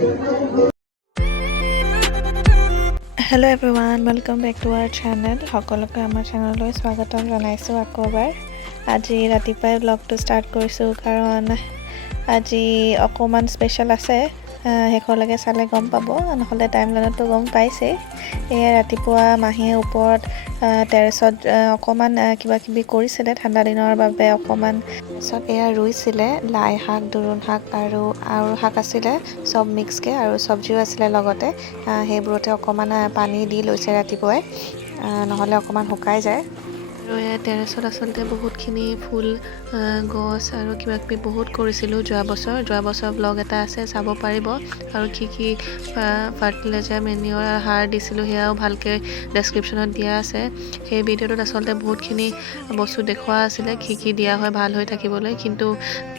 Hello everyone, welcome back to our channel. সকলোকে আমাৰ চেনেললৈ স্বাগতম জনাইছোঁ আকৌ এবাৰ। আজি ৰাতিপুৱাই ব্লগটো ষ্টাৰ্ট কৰিছোঁ কাৰণ আজি অকণমান স্পেচিয়েল আছে। শেষলৈকে চালে গম পাব, নহ'লে টাইমলাইনতো গম পাইছেই। এয়া ৰাতিপুৱা মাহীয়ে ওপৰত টেৰেছত অকণমান কিবা কিবি কৰিছিলে ঠাণ্ডা দিনৰ বাবে অকণমান। তাৰপিছত এয়া ৰুইছিলে লাই শাক, দোৰোণ শাক আৰু শাক আছিলে, চব মিক্সকৈ আৰু চব্জিও আছিলে লগতে। সেইবোৰতে অকণমান পানী দি লৈছে ৰাতিপুৱাই, নহ'লে অকণমান শুকাই যায়। আৰু এই টেৰেছত আচলতে বহুতখিনি ফুল গছ আৰু কিবা কিবি বহুত কৰিছিলোঁ যোৱা বছৰ ব্লগ এটা আছে, চাব পাৰিব। আৰু কি ফাৰ্টিলাইজাৰ মেনিয়ৰ সাৰ দিছিলোঁ সেয়াও ভালকৈ ডেছক্ৰিপশ্যনত দিয়া আছে। সেই ভিডিঅ'টোত আচলতে বহুতখিনি বস্তু দেখুওৱা আছিলে কি দিয়া হয় ভাল হৈ থাকিবলৈ, কিন্তু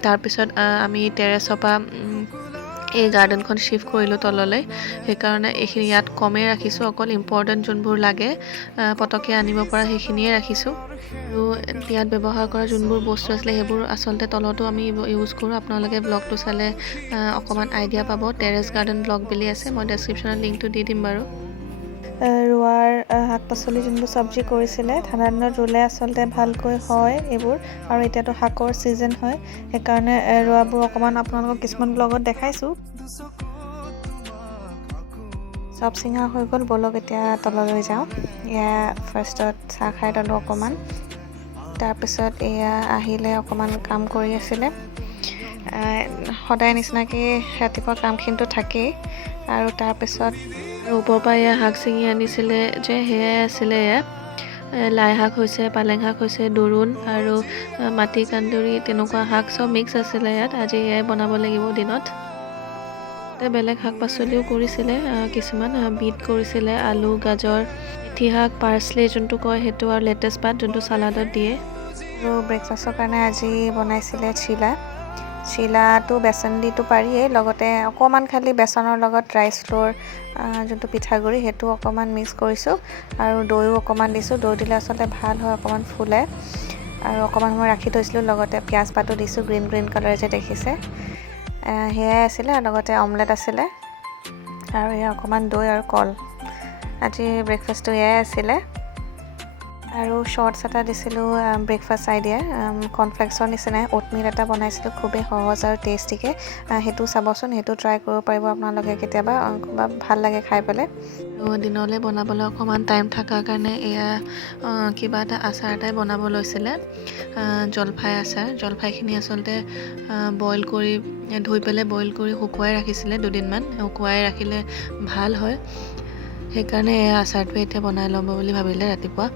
তাৰপিছত আমি টেৰেছৰ পৰা এই গাৰ্ডেনখন শ্বিফ্ট কৰিলোঁ তললৈ। সেইকাৰণে এইখিনি ইয়াত কমেই ৰাখিছোঁ, অকল ইম্পৰ্টেণ্ট যোনবোৰ লাগে পটককৈ আনিব পৰা সেইখিনিয়ে ৰাখিছোঁ। আৰু ইয়াত ব্যৱহাৰ কৰা যোনবোৰ বস্তু আছিলে সেইবোৰ আচলতে তলতো আমি ইউজ কৰোঁ। আপোনালোকে ব্লগটো চালে অকণমান আইডিয়া পাব। টেৰেছ গাৰ্ডেন ব্লগ বুলি আছে, মই ডেছক্ৰিপশ্যনত লিংকটো দি দিম বাৰু। ৰোৱাৰ শাক পাচলি যোনবোৰ চব্জি কৰিছিলে ঠাণ্ডা দিনত ৰুলে আচলতে ভালকৈ হয় এইবোৰ, আৰু এতিয়াতো শাকৰ ছিজন হয়, সেইকাৰণে ৰোৱাবোৰ অকণমান আপোনালোকক কিছুমান ব্লগত দেখাইছোঁ। চব চিঙা হৈ গ'ল, ব'লক এতিয়া তললৈ যাওঁ। এয়া ফাৰ্ষ্টত চাহ খাই ল'লোঁ অকণমান, তাৰপিছত এয়া আহিলে অকণমান কাম কৰি আছিলে। সদায় নিচিনাকৈ ৰাতিপুৱা কামখিনিতো থাকেই। আৰু তাৰপিছত ওপৰৰ পৰা এয়া শাক ছিঙি আনিছিলে যে সেয়াই আছিলে। এয়া লাই শাক হৈছে, পালেং শাক হৈছে, দোৰোণ আৰু মাটি কান্দুৰি, তেনেকুৱা শাক চব মিক্স আছিলে ইয়াত। আজি এয়াই বনাব লাগিব দিনত। বেলেগ শাক পাচলিও কৰিছিলে, কিছুমান বিট কৰিছিলে, আলু, গাজৰ, মেথি শাক, পাৰ্চলি যোনটো কয় সেইটো, আৰু লেটেছ পাত যোনটো চালাডত দিয়ে। আৰু ব্ৰেকফাষ্টৰ কাৰণে আজি বনাইছিলে চিলাটো বেচন দিটো পাৰিয়েই, লগতে অকণমান খালি বেচনৰ লগত ৰাইচ ফ্ল'ৰ যোনটো পিঠাগুড়ি সেইটো অকণমান মিক্স কৰিছোঁ, আৰু দৈও অকণমান দিছোঁ। দৈ দিলে আচলতে ভাল হয়, অকণমান ফুলে। আৰু অকণমান সময় ৰাখি থৈছিলোঁ, লগতে পিঁয়াজ পাতো দিছোঁ, গ্ৰীণ কালাৰ যে দেখিছে সেয়াই আছিলে। আৰু লগতে অমলেট আছিলে, আৰু এয়া অকণমান দৈ আৰু কল। আজি ব্ৰেকফাষ্টটো এয়াই আছিলে। আৰু শ্বৰ্টছ এটা দিছিলোঁ ব্ৰেকফাষ্ট আইডিয়া, কৰ্ণফ্লেক্সৰ নিচিনাই অ'টমিল এটা বনাইছিলোঁ, খুবেই সহজ আৰু টেষ্টিকৈ। সেইটো চাবচোন, সেইটো ট্ৰাই কৰিব পাৰিব আপোনালোকে কেতিয়াবা, ভাল লাগে খাই পেলাই। আৰু দিনলৈ বনাবলৈ অকণমান টাইম থকাৰ কাৰণে এয়া কিবা এটা আচাৰ এটাই বনাব লৈছিলে, জলফাই আচাৰ। জলফাইখিনি আচলতে ধুই পেলাই বইল কৰি শুকুৱাই ৰাখিছিলে দুদিনমান, শুকুৱাই ৰাখিলে ভাল হয়। সেইকাৰণে এই আচাৰটোৱে এতিয়া বনাই ল'ব বুলি ভাবিলে ৰাতিপুৱা।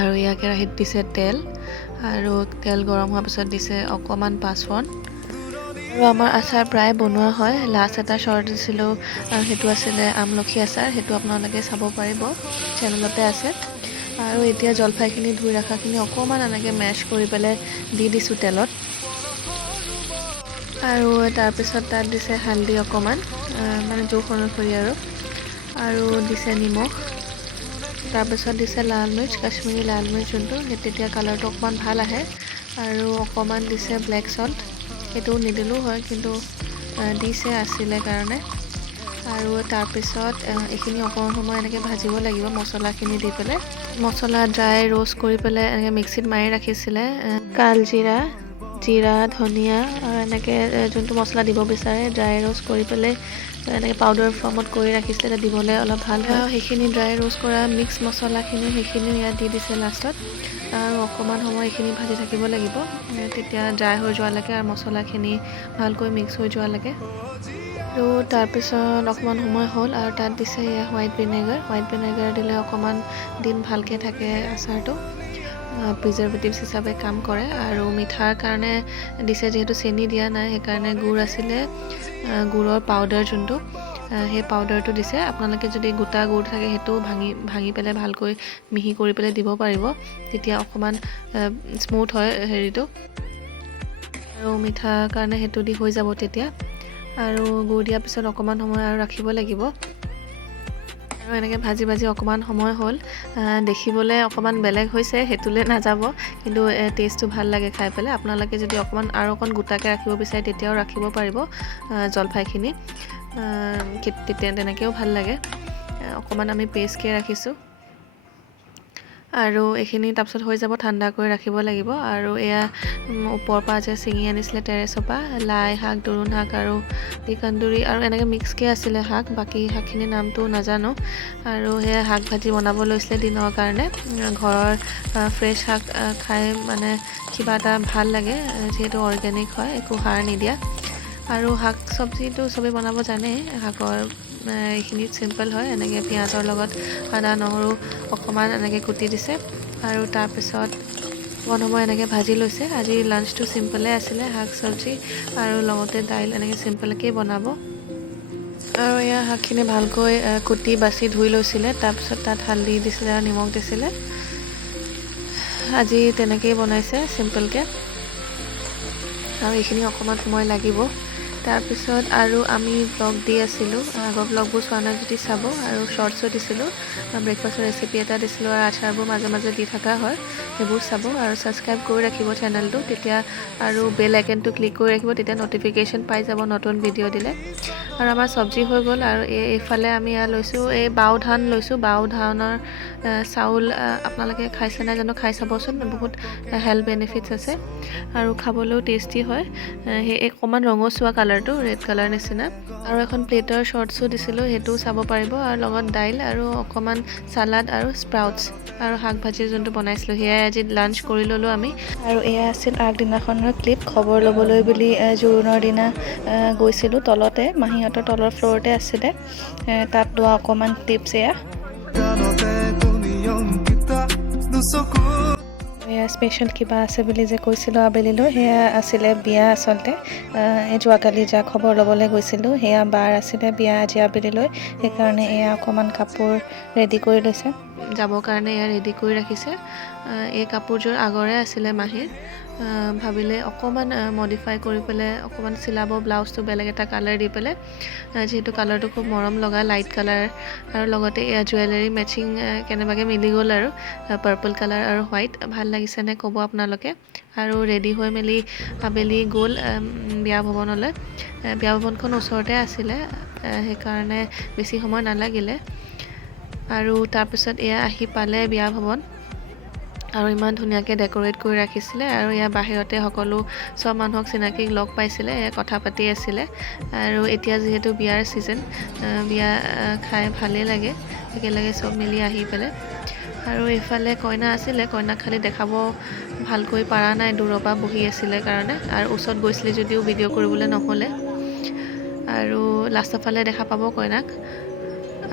আৰু ইয়াৰ কেৰাহীত দিছে তেল, আৰু তেল গৰম হোৱাৰ পিছত দিছে অকণমান পাঁচফোৰণ। আৰু আমাৰ আচাৰ প্ৰায় বনোৱা হয়। লাষ্ট এটা শ্বৰ্ট দিছিলোঁ, সেইটো আছিলে আমলখি আচাৰ, সেইটো আপোনালোকে চাব পাৰিব, চেনেলতে আছে। আৰু এতিয়া জলফাইখিনি ধুই ৰখাখিনি অকণমান এনেকৈ মেছ কৰি পেলাই দি দিছোঁ তেলত। আৰু তাৰপিছত তাত দিছে হালধি অকণমান, মানে জোখ অনুসৰি, আৰু দিছে নিমখ। তাৰপিছত দিছে লাল মিৰ্চ, কাশ্মীৰী লাল মিৰ্চ যোনটো, তেতিয়া কালাৰটো অকণমান ভাল আহে। আৰু অকণমান দিছে ব্লেক চল্ট, সেইটো নিদিলেও হয়, কিন্তু আছিলে কাৰণে। আৰু তাৰপিছত এইখিনি অকণমান সময় এনেকৈ ভাজিব লাগিব মছলাখিনি দি পেলাই। মছলা ড্ৰাই ৰ'ষ্ট কৰি পেলাই এনেকৈ মিক্সিত মাৰি ৰাখিছিলে, কালজিৰা, জিৰা, ধনিয়া, আৰু এনেকৈ যোনটো মছলা দিব বিচাৰে ড্ৰাই ৰ'ষ্ট কৰি পেলাই এনেকৈ পাউডাৰ ফৰ্মত কৰি ৰাখিছিলে, দিবলৈ অলপ ভাল হয়। সেইখিনি ড্ৰাই ৰ'ষ্ট কৰা মিক্স মছলাখিনি সেইখিনিও ইয়াত দি দিছে লাষ্টত। আৰু অকণমান সময় এইখিনি ভাজি থাকিব লাগিব, তেতিয়া ড্ৰাই হৈ যোৱালৈকে আৰু মছলাখিনি ভালকৈ মিক্স হৈ যোৱালৈকে। আৰু তাৰপিছত অকণমান সময় হ'ল, আৰু তাত দিছে এয়া হোৱাইট ভিনেগাৰ দিলে অকণমান দিন ভালকৈ থাকে আচাৰটো, প্ৰিজাৰ্ভেটিভছ হিচাপে কাম কৰে। আৰু মিঠাৰ কাৰণে দিছে, যিহেতু চেনি দিয়া নাই সেইকাৰণে গুড় আছিলে, গুড়ৰ পাউডাৰ যোনটো, সেই পাউডাৰটো দিছে। আপোনালোকে যদি গোটা গুড় থাকে সেইটো ভাঙি পেলাই ভালকৈ মিহি কৰি পেলাই দিব পাৰিব, তেতিয়া অকণমান স্মুথ হয় হেৰিটো। আৰু মিঠাৰ কাৰণে সেইটো দি হৈ যাব তেতিয়া। আৰু গুড় দিয়াৰ পিছত অকণমান সময় আৰু ৰাখিব লাগিব। আৰু এনেকৈ ভাজি অকণমান সময় হ'ল, দেখিবলৈ অকণমান বেলেগ হৈছে, সেইটোলৈ নাযাব, কিন্তু টেষ্টটো ভাল লাগে খাই পেলাই। আপোনালোকে যদি অকণমান গোটাকৈ ৰাখিব বিচাৰে তেতিয়াও ৰাখিব পাৰিব জলফাইখিনি। তেতিয়া তেনেকৈও ভাল লাগে। অকণমান আমি পেষ্টকৈ ৰাখিছোঁ আৰু এইখিনি তাৰপিছত হৈ যাব, ঠাণ্ডা কৰি ৰাখিব লাগিব। আৰু এয়া ওপৰৰ পৰা যে ছিঙি আনিছিলে টেৰেছৰ পৰা লাই শাক, দোৰোণ শাক আৰু টিকাণ্ডুৰি আৰু এনেকৈ মিক্সকৈ আছিলে শাক, বাকী শাকখিনিৰ নামটো নাজানো। আৰু সেয়া শাক ভাজি বনাব লৈছিলে দিনৰ কাৰণে। ঘৰৰ ফ্ৰেছ শাক খাই মানে কিবা এটা ভাল লাগে, যিহেতু অৰ্গেনিক হয়, একো সাৰ নিদিয়া। আৰু শাক চব্জিটো চবেই বনাব জানেই, শাকৰ এইখিনি চিম্পল হয়। এনেকৈ পিঁয়াজৰ লগত আদা নহৰু অকণমান এনেকৈ কুটি দিছে আৰু তাৰপিছত অকণমান সময় এনেকৈ ভাজি লৈছে। আজি লাঞ্চটো চিম্পলে আছিলে, শাক চব্জি আৰু লগতে দাইল এনেকৈ চিম্পলকৈ বনাব। আৰু এয়া শাকখিনি ভালকৈ কুটি বাছি ধুই লৈছিলে, তাৰপিছত তাত হালধি দিছিলে আৰু নিমখ দিছিলে। আজি তেনেকৈয়ে বনাইছে চিম্পলকৈ, আৰু এইখিনি অকণমান সময় লাগিব। তাৰপিছত আৰু আমি ব্লগ দি আছিলোঁ, আগৰ ব্লগবোৰ চোৱা নাই যদি চাব, আৰু শ্বৰ্টছো দিছিলোঁ, ব্ৰেকফাষ্টৰ ৰেচিপি এটা দিছিলোঁ আৰু আচাৰবোৰ মাজে মাজে দি থকা হয়, সেইবোৰ চাব। আৰু ছাবস্ক্ৰাইব কৰি ৰাখিব চেনেলটো, তেতিয়া আৰু বেল আইকনটো ক্লিক কৰি ৰাখিব, তেতিয়া ন'টিফিকেশ্যন পাই যাব নতুন ভিডিঅ' দিলে। আৰু আমাৰ চব্জি হৈ গ'ল। আৰু এইফালে আমি লৈছোঁ, এই বাও ধান লৈছোঁ। বাও ধানৰ চাউল আপোনালোকে খাইছে নাই জানো, খাই চাবচোন, বহুত হেল্থ বেনিফিটছ আছে আৰু খাবলৈও টেষ্টি হয়। সেই অকণমান ৰঙচুৱা কালাৰটো, ৰেড কালাৰ নিচিনা। আৰু এখন প্লেটৰ শ্বৰ্টছো দিছিলোঁ, সেইটোও চাব পাৰিব। আৰু লগত দাইল আৰু অকণমান চালাড আৰু স্প্ৰাউটছ আৰু শাক ভাজি যোনটো বনাইছিলোঁ, সেয়াই আজি লাঞ্চ কৰি ল'লোঁ আমি। আৰু এয়া আছিল আগদিনাখনৰ ক্লিপ, খবৰ ল'বলৈ বুলি জোৰোণৰ দিনা গৈছিলোঁ। তলতে মাহীহঁতৰ তলৰ ফ্ল'ৰতে আছিলে, তাত লোৱা অকণমান ক্লিপছ এয়া। এয়া স্পেচিয়েল কিবা আছে বুলি যে কৈছিলোঁ আবেলিলৈ, সেয়া আছিলে বিয়া। আচলতে যোৱাকালি যাক খবৰ ল'বলৈ গৈছিলোঁ, সেয়া বাৰ আছিলে বিয়া আজি আবেলিলৈ। সেইকাৰণে এয়া অকণমান কাপোৰ ৰেডি কৰি লৈছে যাবৰ কাৰণে, এয়া ৰেডি কৰি ৰাখিছে। এই কাপোৰযোৰ আগৰে আছিলে মাহীৰ, ভাবিলে অকণমান মডিফাই কৰি পেলাই অকণমান চিলাব, ব্লাউজটো বেলেগ এটা কালাৰ দি পেলাই, যিহেতু কালাৰটো খুব মৰম লগা, লাইট কালাৰ। আৰু লগতে এয়া জুৱেলাৰী মেচিং কেনেবাকৈ মিলি গ'ল, আৰু পাৰ্পল কালাৰ আৰু হোৱাইট। ভাল লাগিছেনে ক'ব আপোনালোকে। আৰু ৰেডি হৈ মেলি আবেলি গ'ল বিয়া ভৱনলৈ। বিয়া ভৱনখন ওচৰতে আছিলে, সেইকাৰণে বেছি সময় নালাগিলে। আৰু তাৰপিছত এয়া আহি পালে বিয়া ভৱন, আৰু ইমান ধুনীয়াকৈ ডেক'ৰেট কৰি ৰাখিছিলে। আৰু ইয়াৰ বাহিৰতে সকলো চব মানুহক চিনাকি লগ পাইছিলে, কথা পাতি আছিলে। আৰু এতিয়া যিহেতু বিয়াৰ ছিজন, বিয়া খাই ভালেই লাগে, একেলগে চব মিলি আহি পেলাই। আৰু এইফালে কইনা আছিলে, কইনাক খালি দেখাব ভালকৈ পৰা নাই, দূৰৰ পৰা বহি আছিলে কাৰণে। আৰু ওচৰত গৈছিলে যদিও ভিডিঅ' কৰিবলৈ নহ'লে। আৰু লাষ্টৰ ফালে দেখা পাব কইনাক,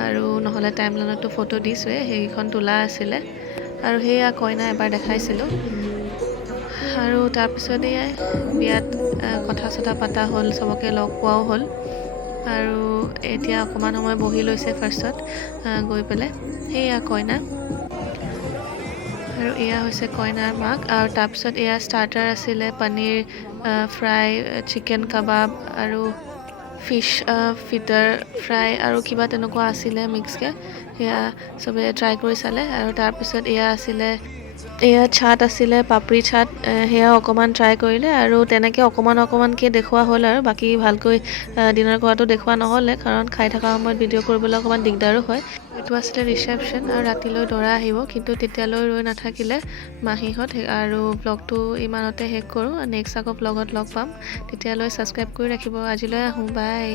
আৰু নহ'লে টাইমলাইনতো ফটো দিছোঁৱে, সেইখন তোলা আছিলে। আৰু সেয়া কইনা এবাৰ দেখাইছিলোঁ। আৰু তাৰপিছত এয়াই বিয়াত কথা চথা পতা হ'ল, চবকে লগ পোৱাও হ'ল। আৰু এতিয়া অকণমান সময় বহি লৈছে ফাৰ্ষ্টত গৈ পেলাই, সেয়া কইনা। আৰু এয়া হৈছে কইনাৰ মাক। আৰু তাৰপিছত এয়া ষ্টাৰ্টাৰ আছিলে, পনীৰ ফ্ৰাই, চিকেন কাবাব আৰু ফিছ ফিটাৰ ফ্ৰাই আৰু কিবা তেনেকুৱা আছিলে মিক্সকৈ, সেয়া চবে ট্ৰাই কৰি চালে। আৰু তাৰপিছত এয়া আছিলে, এয়া চাট আছিলে, পাপৰি চাট, সেয়া অকণমান ট্ৰাই কৰিলে। আৰু তেনেকৈ অকণমানকৈ দেখুওৱা হ'ল, আৰু বাকী ভালকৈ ডিনাৰ কৰাটো দেখুওৱা নহ'লে, কাৰণ খাই থকা সময়ত ভিডিঅ' কৰিবলৈ অকণমান দিগদাৰো হয়। এইটো আছিলে ৰিচেপশ্যন, আৰু ৰাতিলৈ দৰা আহিব, কিন্তু তেতিয়ালৈ ৰৈ নাথাকিলে মাহীহঁত। আৰু ব্লগটো ইমানতে শেষ কৰোঁ, নেক্সট আকৌ ব্লগত লগ পাম, তেতিয়ালৈ ছাবস্ক্ৰাইব কৰি ৰাখিব। আজিলৈ আহোঁ, বাই।